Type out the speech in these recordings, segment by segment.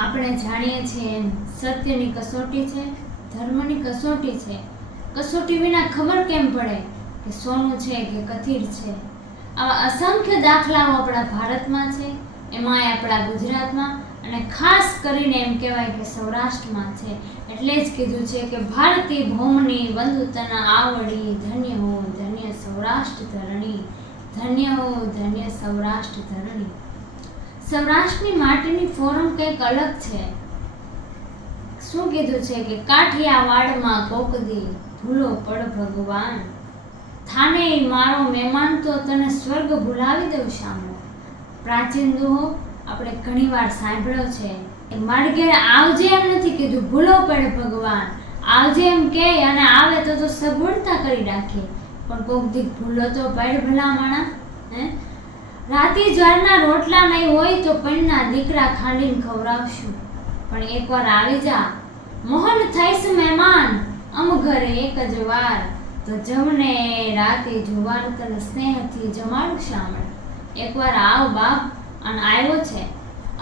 આપણે જાણીએ છીએ સત્યની કસોટી છે, ધર્મની કસોટી છે. કસોટી વિના ખબર કેમ પડે કે સોનું છે કે કથિર છે? આવા અસંખ્ય દાખલાઓ આપણા ભારતમાં છે, એમાંય આપણા ગુજરાતમાં અને ખાસ કરીને એમ કહેવાય કે સૌરાષ્ટ્રમાં છે. એટલે જ કીધું છે કે ભારતી ભૌમની બંધુતના આવડી, ધન્ય હો ધન્ય સૌરાષ્ટ્ર ધરણી, ધન્ય હો ધન્ય સૌરાષ્ટ્ર ધરણી. સૌરાષ્ટ્રની માટીની ફોરમ કંઈક અલગ છે. શું કીધું છે કે કાઠિયાવાડમાં કોક દી ભૂલો પડ ભગવાન, થાને મારો મહેમાન તો તને સ્વર્ગ ભૂલાવી દઉં શામો. પ્રાચીન દુહો આપણે ઘણીવાર સાંભળ્યો છે. મારી ઘેર આવજે એમ નથી કીધું, ભૂલો પડ ભગવાન. આવજે એમ કે અને આવે તો સગવડતા કરી રાખે, પણ કોક દી ભૂલો તો પડ ભલામણા. રાતી જ્વારના રોટલા નહીં હોય તો પણના દીકરા ખાંડીને ખવડાવશું, પણ એકવાર આવી જા મોહન થઈશ મહેમાન, અમ ઘરે એક જ વાર તો જમને રાતે જુવાર તને સ્નેહથી જમાડું શામળ. એકવાર આવ બાપ. અને આવ્યો છે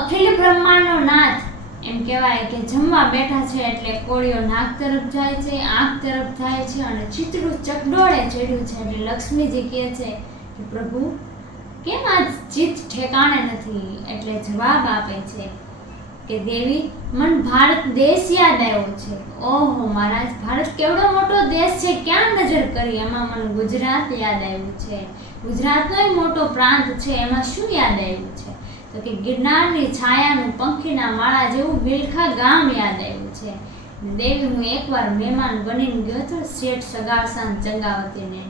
અખિલ બ્રહ્માંડનો નાથ. એમ કહેવાય કે જમવા બેઠા છે એટલે કોળીઓ નાક તરફ જાય છે, આંખ તરફ થાય છે અને ચિત્રું ચકડોળે ચડ્યું છે. એટલે લક્ષ્મીજી કહે છે કે પ્રભુ કેમ આ ચિત્ત ઠેકાણે નથી? એટલે જવાબ આપે છે કે દેવી મન ભારત દેશ યાદ આવ્યો છે. ઓહો મહારાજ, ભારત કેવડો મોટો દેશ છે, ક્યાં નજર કરી? એમાં મને ગુજરાત યાદ આવ્યું છે. ગુજરાતનો મોટો પ્રાંત છે, એમાં શું યાદ આવ્યું છે? તો કે ગિરનારની છાયાનું પંખીના માળા જેવું બિલખા ગામ યાદ આવ્યું છે. દેવી હું એકવાર મહેમાન બનીને ગયો હતો શેઠ સગાળસાન ચંગાવતીને.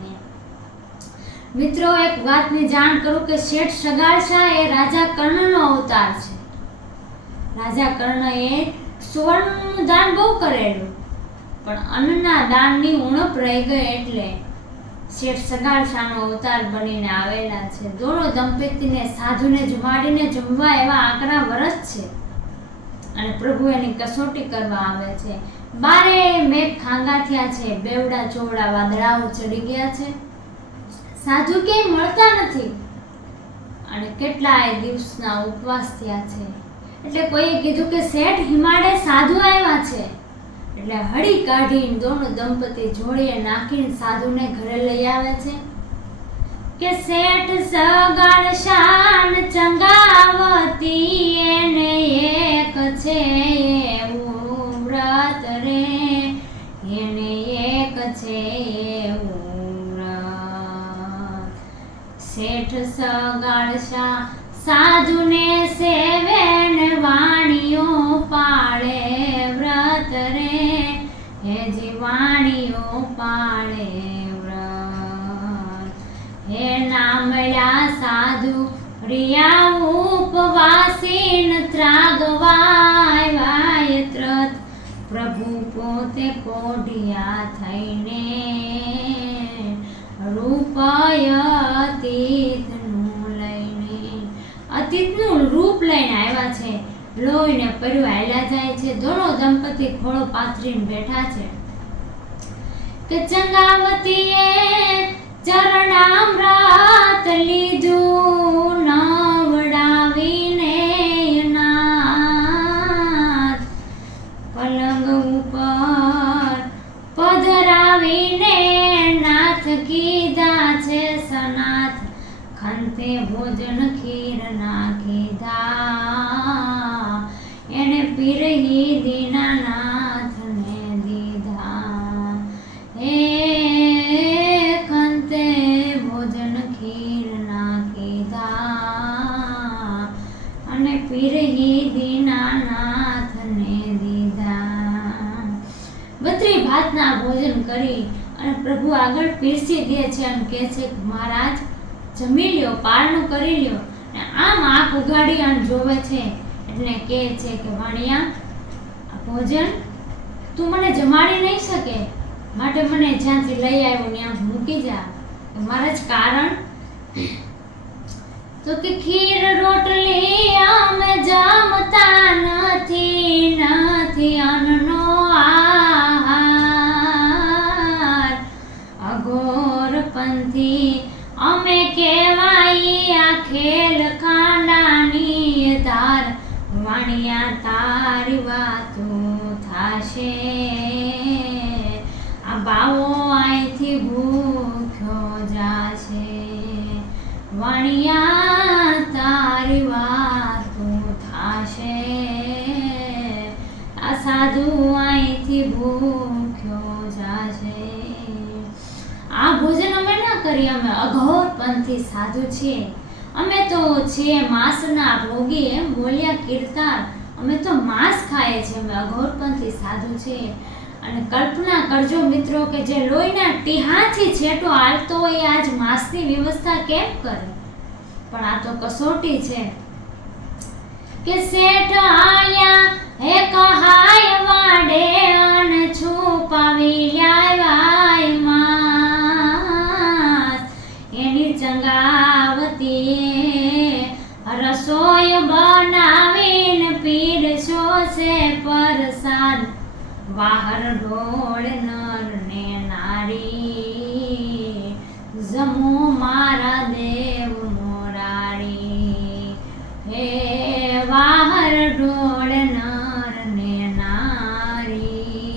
મિત્રો એક વાતની જાણ કરું કે શેઠ સગાળસા એ રાજા કર્ણનો અવતાર છે. રાજા કર્ણએ સુવર્ણનું દાન બહુ કરેલું, પણ અન્નના દાનની ઉણપ રહી ગઈ એટલે શેઠ સગાળસાનો અવતાર બનીને આવેલા છે. દોનો દંપતીને સાધુને જમાડીને જમવા એવા આંકડા વરસ છે અને પ્રભુ એની કસોટી કરવા આવે છે. બારે મેઘ ખાંગા થયા છે, બેવડા ચોવડા વાદળાઓ ચડી ગયા છે, સાધુ ક્યાંય મળતા નથી અને કેટલાય દિવસના ઉપવાસ થયા છે. એટલે કોઈએ કીધું કે શેઠ હિમાડે સાધુ આવ્યા છે. એટલે હળી કાઢીને દોનો દંપતી જોડીએ નાખીને સાધુને ઘરે લઈ આવે છે કે શેઠ સગાળશાન ચંગાવતી એને એક છે એવું વ્રત રે, એને એક છે એવું વ્રત. શેઠ સગાળશા સાધુને સેવેન વાણીઓ પાળે વ્રત રે, હે જીવાણીઓ પાળે વ્રત. હે નામળ્યા સાધુ રિયા ઉપવાસીન ત્રાગવાય વાય ત્રત, પ્રભુ પોતે કોઢિયા થઈને રૂપયતીતનું લઈને, અતીતનું રૂપ લઈને આવ્યા છે. લોહીને પડ્યું હાલ્યા જાય છે. દોનો દંપતી ખોળો પાથરીને બેઠા છે કે ચંગાવતીએ ચરણામૃત લીધું નવડાવીને નાથ, પલંગ ઉપર પધરાવીને નાથ કીધા છે સનાથ, ખંતે ભોજન ખીરના કીધા, એને પીરહી દીનાનાથને દીધા. હે ખંતે ભોજન ખીરના કીધા અને પીરહી દીનાનાથને દીધા. બત્રી ભાતના ભોજન કરી અને પ્રભુ આગળ પીરસી દે છે અને કહે છે મહારાજ જમી લ્યો, પારણું કરી લ્યો. આમ આંખ ઉગાડી અને જોવે છે એટલે કહે છે કે વાણિયા આ ભોજન તું મને જમાડી નહીં શકે, માટે મને જ્યાંથી લઈ આવ્યો ત્યાં મૂકી જા. મહારાજ કારણ? તો કે ખીર રોટલી અમે જમતા નથી, નથી અન્નનો આહાર, અઘોર પંથી અમે કેવાઈ આ ખેલ ખાંડાની ધાર, વાણિયા તારી વાતો થાશે, આ બાવો અહીંથી ભૂખ્યો જાશે, વાણિયા તારી વાતો થાશે, આ સાધુ અહીંથી ભૂખ્યો જાશે. આ ભોજન અમે ના કરીએ, અમે અઘોરપંથી સાધુ છીએ, અમે તો છીએ માંસના ભોગી, એમ બોલ્યા કીર્તાર. અમે તો માંસ ખાઈએ છીએ, અમે અઘોરપંથી સાધુ છીએ. અને કલ્પના કરજો મિત્રો કે જે લોહીના ટીહાથી છેટો હાલતો હોય આજ માંસની વ્યવસ્થા કેમ કરે. પણ આ તો કસોટી છે કે શેઠ આલ્યા હે કહાય વાડે અન છુપાવી લાવ્યા માંસ, એની ચંગાવતી રસોઈ બનાવીને પીરસો છે પ્રસાદ, વાહર ઢોળ નર ને નારી, જમો મારા દેવ મોરારી. હે વાહર ઢોળ નર ને નારી,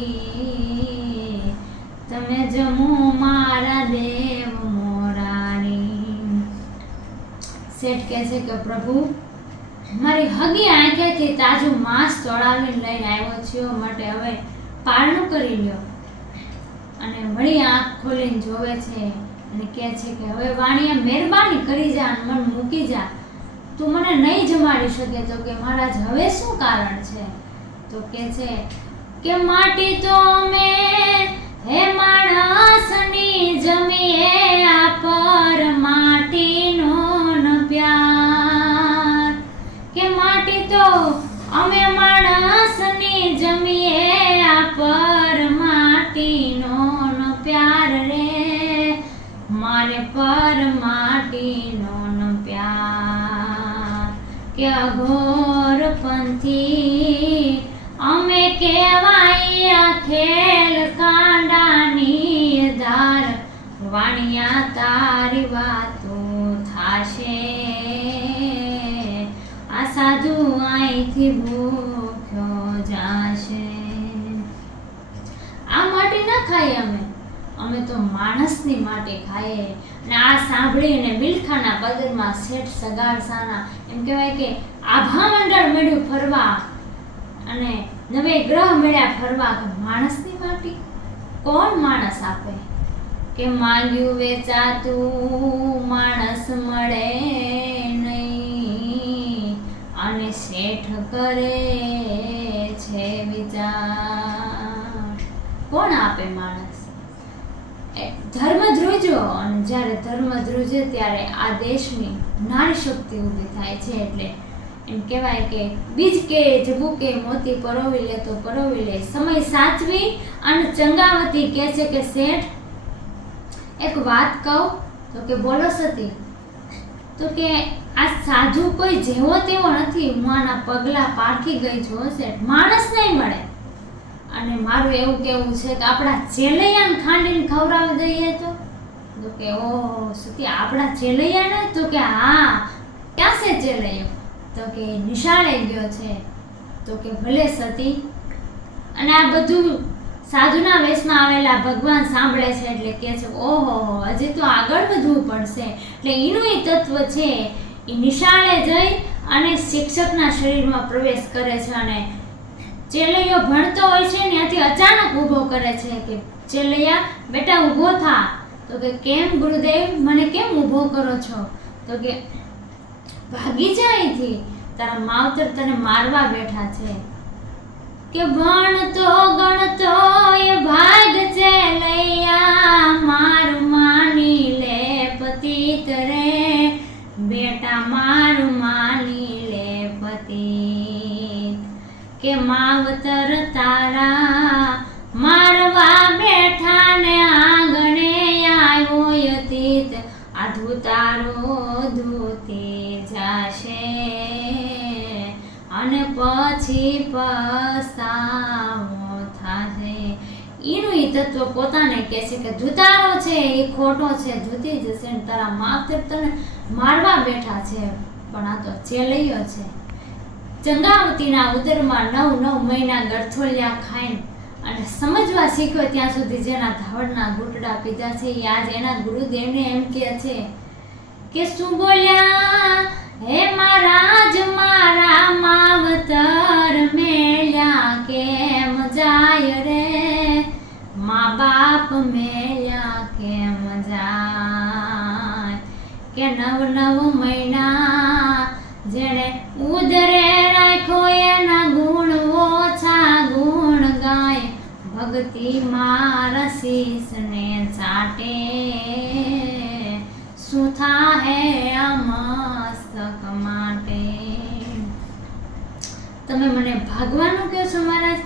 તમે જમો મારા દેવ મોરારી. શેઠ કહે છે કે પ્રભુ મારી હગી આંખેથી તાજું માંસ તોડાવીને લઈને આવ્યો છું, માટે હવે પારણું કરી લ્યો. અને વળી આંખ ખોલીને જોવે છે અને કહે છે કે હવે વાણિયા મહેરબાની કરી જા, મન મૂકી જા, તું મને નહીં જમાડી શકે. તો કે મહારાજ હવે શું કારણ છે? તો કે છે કે માટી તો અમે હે માણસની જમીએ, આ પર માટીનો ન પ્યાર, કે માટી તો અમે માણસની જમીએ, આ પર માટીનો ન પ્યાર રે, મારે પર માટીનો ન પ્યાર. કે અઘોરપંથી અમે કેવાય ખેલ કાંડાની ધાર, વાણિયા તારી વાતો થાશે, આ સાધુ અહીંથી ભૂખ્યો જાશે. આ માટી ના ખાઈએ અમે તો માણસની માટી ખાઈએ. અને આ સાંભળીને બિલખાના પદરમાં શેઠ સગાડસાના એમ કહેવાય કે આભા મંડળ મળ્યું ફરવા, અને નવે ગ્રહ મળ્યા ફરવા. કે માણસની માટી કોણ માણસ આપે? કે માંગ્યું વેચાતું માણસ મળે નહીં, અને શેઠ કરે છે વિચાર. કોણ આપે માણસ? ધર્મ ધ્રુજો. અને જ્યારે ધર્મ ધ્રુજે ત્યારે આ દેશની નારી શક્તિ ઊભી થાય છે. એટલે એમ કહેવાય કે બીજ કે જબુકે મોતી પરોવી લે તો પરોવી લે, સમય સાચવી. અને ચંગાવતી કહે છે કે શેઠ એક વાત કહું? તો કે બોલો સતી. તો કે આ સાધુ કોઈ જેવો તેવો નથી, હું આના પગલા પારખી ગઈ છું શેઠ, માણસ નહીં મળે. અને મારું એવું કેવું છે કે આપણા ચેલૈયાને ખાંડીને ખવડાવી દઈએ તો કે ઓહો સતી આપણા ચેલૈયાને? તો કે હા, ક્યાં છે ચેલૈયો? તો કે નિશાળે ગયો છે. તો કે ભલે સતી. અને આ બધું સાધુના વેશમાં આવેલા ભગવાન સાંભળે છે એટલે કહે છે ઓહો હજી તો આગળ વધવું પડશે. એટલે એનું એ તત્વ છે એ નિશાળે જઈ અને શિક્ષકના શરીરમાં પ્રવેશ કરે છે. અને ચેલૈયો ભણતો હોય છે ત્યાંથી અચાનક ઊભો કરે છે કે ચેલૈયા બેટા ઊભો થા. તો કે કેમ ગુરુદેવ, મને કેમ ઊભો કરો છો? તો કે ભાગી જા અહીંથી, તારા માવતર તને મારવા બેઠા છે. કે ભણતો ગણતો એ ભાગ ચેલૈયા, મારું માની લે પતિત રે, બેટા મારું માની લે પતિત. કે માવતર તારા મારવા બેઠા ને આંગણે આવ્યો યતીત, આ ધૂતારો ધૂતી જાશે અને પછી પસ્તાવો થાશે. એનું એ તત્વ પોતાને કહે છે કે ધૂતારો છે એ ખોટો છે, ધૂતી જશે ને તારા માવતર તને મારવા બેઠા છે. પણ આ તો ચેલૈયો છે. ચંગાવતીના ઉદરમાં 9 મહિના ગળથોલિયા ખાઈને અને સમજવા શીખ્યો ત્યાં સુધી જેના ધાવડના ઘૂંટડા પીધા છે એ આજ એના ગુરુદેવને એમ કહે છે કે શું બોલ્યા હે મહારાજ મારા માવતર મેલ્યા કેમ જાય રે મા બાપ મેલ્યા કેમ જાય કે 9 મહિના જેણે ઉદરે રાખ્યો એના ગુણ ઓછા ગુણ ગાય ભક્તિ મારા શીશને ચાટે શું થાહે આ મસ્તક માટે. તમે મને ભાગવાનું કહો છો મહારાજ.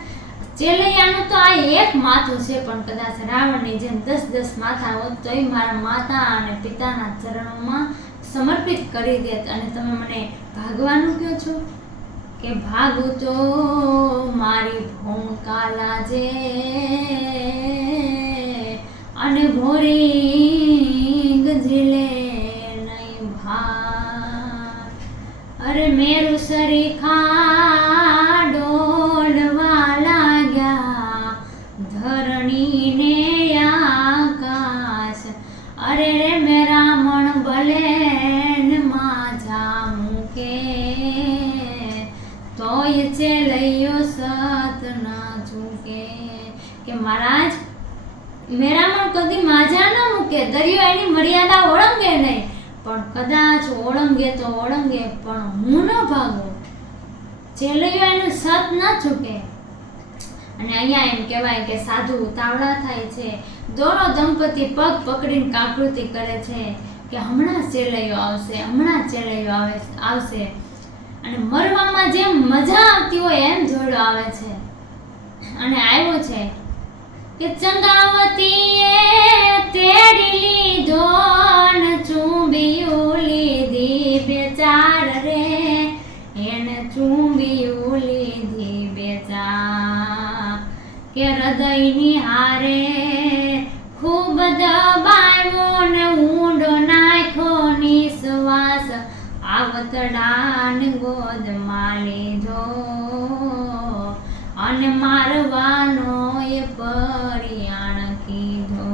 ચેલૈયાનું તો આ એક માથું છે પણ કદાચ રાવણની જેમ 10 માથા હોત તોય મારા માતા અને પિતાના ચરણોમાં સમર્પિત કરી દેત. અને તમે મને ભાગવાનું કહો છો કે ભાગું તો મારી ભૂમિકા લાજે અને ભોરી ગજલે નહીં ભાર. અરે મેરું સરીખા ડોલવા લાગ્યા ધરણીને આકાશ. અરે રે મેરા મણ ભલે માજા મૂકે તોય ચેલૈયો સત ન ચૂકે. કે મહારાજ મેરામણ કદી માજા ન મૂકે, દરિયો એની મર્યાદા ઓળંગે નહીં, પણ કદાચ ઓળંગે તો ઓળંગે પણ હું ન ભાગું. ચેલૈયો એનું સત ન ચૂકે. અને અહીંયા એમ કહેવાય કે સાધુ ઉતાવળા થાય છે. દોનો દંપતી પગ પકડીને કાકૃતિ કરે છે કે હમણાં ચેલૈયો આવશે, હમણાં ચેલૈયો આવશે. અને મરવામાં જેમ મજા આવતી હોય એમ જોડો આવે છે. અને આવ્યો છે કે ચંગાવતીએ તેડી લીધો ને ચૂંબિયું લીધી બેચાર રે એને ચૂંબિયું લીધી બેચાર. કે હૃદયની હારે ખૂબ દબાવ્યો ને ઊંડો નાખ્યો નિશ્વાસ આવતડાને ગોદમાં લીધો અને મારવાનો એ પરિયાણ કીધો.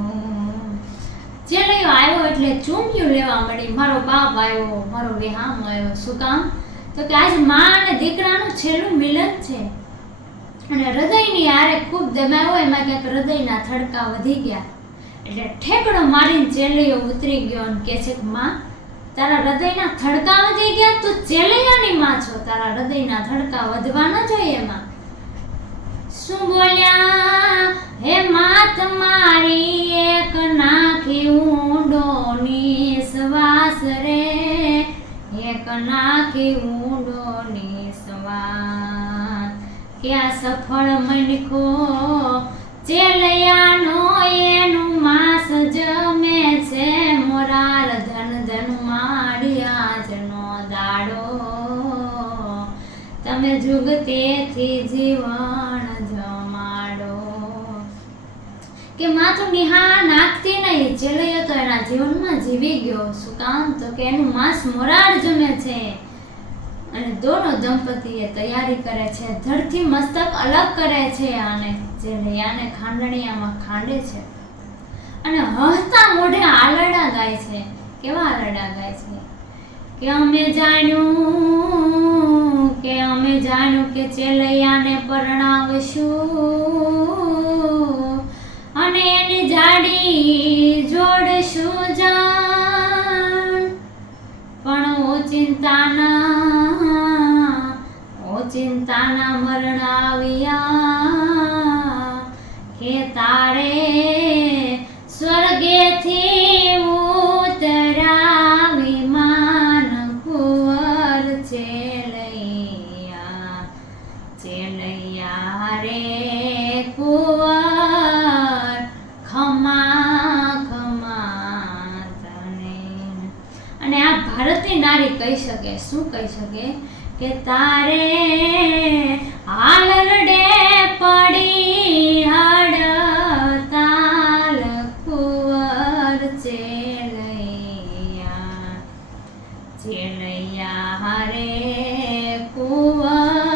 ચેલૈયો આવ્યો એટલે ચૂંબિયું લેવા મળી. મારો બાપ આવ્યો, મારો વિહામ આવ્યો. શું કામ? તો કે આજ માં અને દીકરાનું છેલ્લું મિલન છે. અને હૃદયની હારે ખૂબ દબાવ્યો, એમાં ક્યાંક હૃદયના થડકા વધી ગયા. એટલે ઠેકડો મારીને ચેલૈયો ઉતરી ગયો અને કહે છે કે માં તારા હૃદયના થડકા વધી ગયા, તું ચેલૈયાની માં છો, તારા હૃદયના થડકા વધવા ન જોઈએ માં. શું બોલ્યા હે માત મારી એક નાખી ઊંડો નિશ્વાસ રે એક નાખી ઊંડો નિશ્વાસ. કે આ સફળ મનખો ચેલૈયાનો એનું માસ જમે છે મોરાર ધન ધન માળિયાજનો દાડો તમે જુગતેથી જીવન જમાડો. કે માથું નિહાળ નાખતી નહીં. ચેલૈયો તો એના જીવનમાં જીવી ગયો. શું કામ? તો કે એનું માંસ મોરાળ જમે છે. અને દોનો દંપતીએ તૈયારી કરે છે, ધડથી મસ્તક અલગ કરે છે અને ચેલૈયાને ખાંડણિયામાં ખાંડે છે. અને હસતા મોઢે આલડા ગાય છે. કેવા આલડા ગાય છે કે અમે જાણ્યું કે ચેલૈયાને પરણાવશું અને એની જાડી જોડશું જાણ. પણ ચિંતાના મરણ આવ્યા કે તારે સ્વર્ગેથી ઉતરાવી માન કુંવર ચેલૈયા રે કુંવર ખમા ખમા તને. અને આ ભારતની નારી કહી શકે, શું કહી શકે કે તારે હાલરડે પડી હડતાલ કુંવર ચેલૈયા રે કુંવર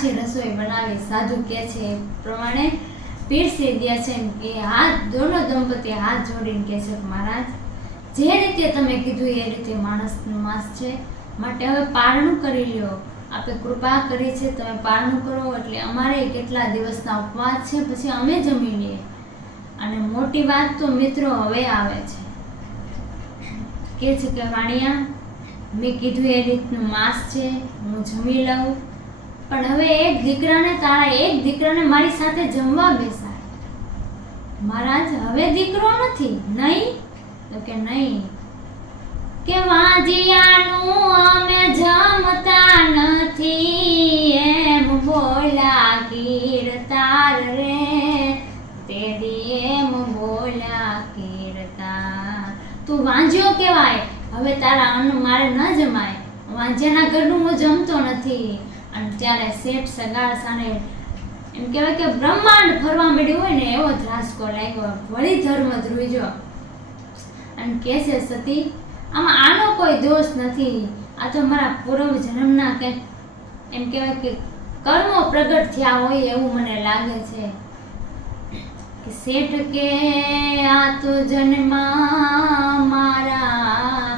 પાછી રસોઈ બનાવી સાધુ કહે છે એ પ્રમાણે પીરસી દે છે કે દોનો દંપતી હાથ જોડીને કહે છે કે મહારાજ જે રીતે તમે કીધું એ રીતે માણસનો માસ છે, માટે હવે પારણું કરી લ્યો. આપે કૃપા કરી છે, તમે પારણું કરો. એટલે અમારે કેટલા દિવસના ઉપવાસ છે, પછી અમે જમી લઈએ. અને મોટી વાત તો મિત્રો હવે આવે છે કે વાણિયા મેં કીધું એ રીતનું માંસ છે, હું જમી લઉં, પણ હવે તારા એક દીકરાને મારી સાથે જમવા બેસાય. મહારાજ હવે દીકરો નથી? નહીં. તો કે નહીં, કે વાંજિયાનું અમે જમતા નથી એમ બોલા કીર્તાર રે, તેડી એમ બોલા કીર્તાર. તું વાંજ્યો કહેવાય, હવે તારા અન્ન મારે ન જમાય. વાંજ્યાના ઘરનું હું જમતો નથી. અને ત્યારે શેઠ સગાર સાને એમ કહેવાય કે બ્રહ્માંડ ફરવા મળ્યું હોય ને એવો ધ્રાસકો લાગ્યો. વળી ધર્મ ધ્રુજો અને કહે છે સતી આમાં આનો કોઈ દોષ નથી, આ તો મારા પૂર્વ જન્મના કંઈક એમ કહેવાય કે કર્મો પ્રગટ થયા હોય એવું મને લાગે છે. કે શેઠ કે આ તો જન્મ મારા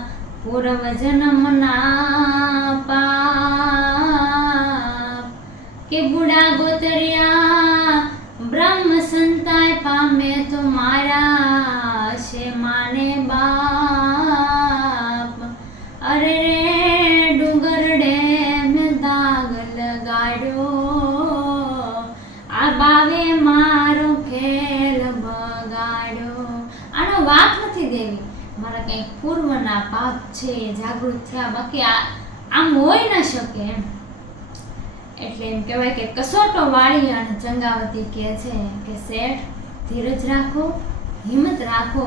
પૂર્વ જન્મના પાપ, કે બુડા ગોતરિયા બ્રહ્મ સંતાય પામે તો મારા છે માને બાપ. અરે રે ડુંગરડે મેં દાગ લગાડ્યો, આ બાવે મારો ખેલ બગાડ્યો. આનો વાંક નથી દેવી, મારા કંઈક પૂર્વના પાપ છે જાગૃત થયા, બાકી આમ હોઈ ન શકે એમ. એટલે એમ કહેવાય કે કસોટો વાળી અને ચંગાવતી કહે છે કે શેઠ ધીરજ રાખો, હિંમત રાખો.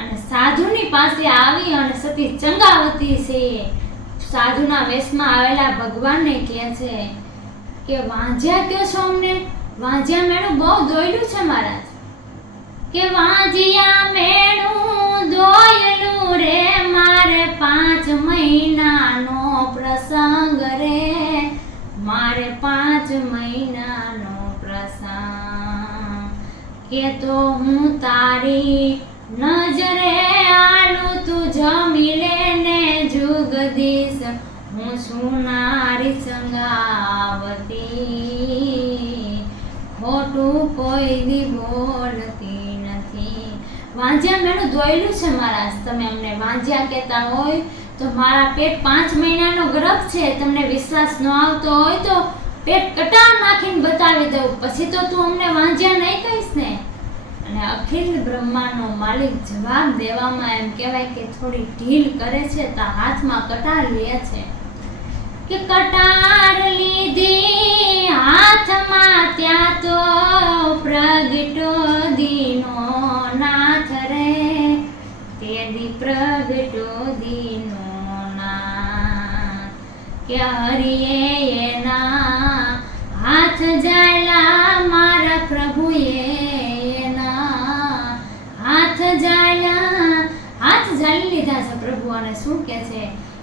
અને સાધુની પાસે આવી અને સતી ચંગાવતી છે સાધુના વેશમાં આવેલા ભગવાનને કહે છે કે વાંજ્યા કયો છો અમને? વાંજ્યા મેળું બહુ દોયલું છે મહારાજ. કે વાંજ્યા મેળું દોયલું રે, મારે 5 મહિનાનો પ્રસંગ રે, મારે 5 મહિનાનો પ્રસંગ. કે તો હું તારી નજરે આલું, તું જમી લે ને જુગદીશ, હું છું નારી સંગાવતી, ખોટું કોઈ દી બોલતી નથી. વાંજ્યા મેળું દોયલું છે મહારાજ, તમે અમને વાંજ્યા કહેતા હોય તો મારા પેટ 5 મહિનાનો ગર્ભ છે. તમને વિશ્વાસ ન આવતો હોય તો પેટ કટાર નાખીને બતાવી દઉં, પછી તો તું અમને વાંજ્યા નહીં કહીશ ને. અને અખિલ બ્રહ્માંડનો માલિક જવાબ દેવામાં એમ કહેવાય કે થોડી ઢીલ કરે છે, તો હાથમાં કટાર લે છે. કે કટાર લીધી હાથમાં, ત્યાં તો પ્રગટો દીનો નાથ રે, તે દી પ્રગટો દીનો નાથ. કે હરિએ એના હાથ જાળા, મારા પ્રભુએ હાથ જાળી લીધા છે પ્રભુ. અને શું કે છે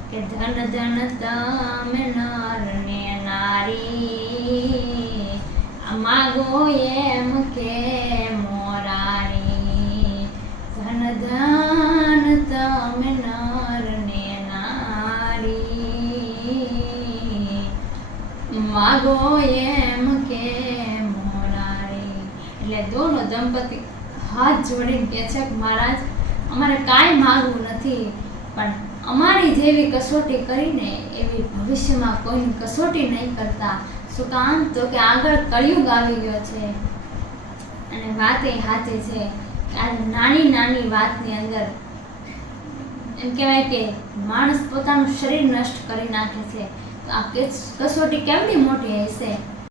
કે ધન ધન તમે નર ને નારી, માગો એમ કે મોરારી. ધન ધન તમે નર ને નારી, માગો એમ કે મોરારી. એટલે દોનો દંપતી હાથ જોડીને કહે છે કે મહારાજ અમારે કાંઈ માગવું નથી, પણ અમારી જેવી કસોટી કરીને એવી ભવિષ્યમાં કોઈની કસોટી નહીં કરતા. શું કામ? તો કે આગળ કળિયુગ આવી ગયો છે. અને વાત એ સાચી છે કે આ નાની નાની વાતની અંદર એમ કહેવાય કે માણસ પોતાનું શરીર નષ્ટ કરી નાખે છે. તો આ કસોટી કેવડી મોટી હશે.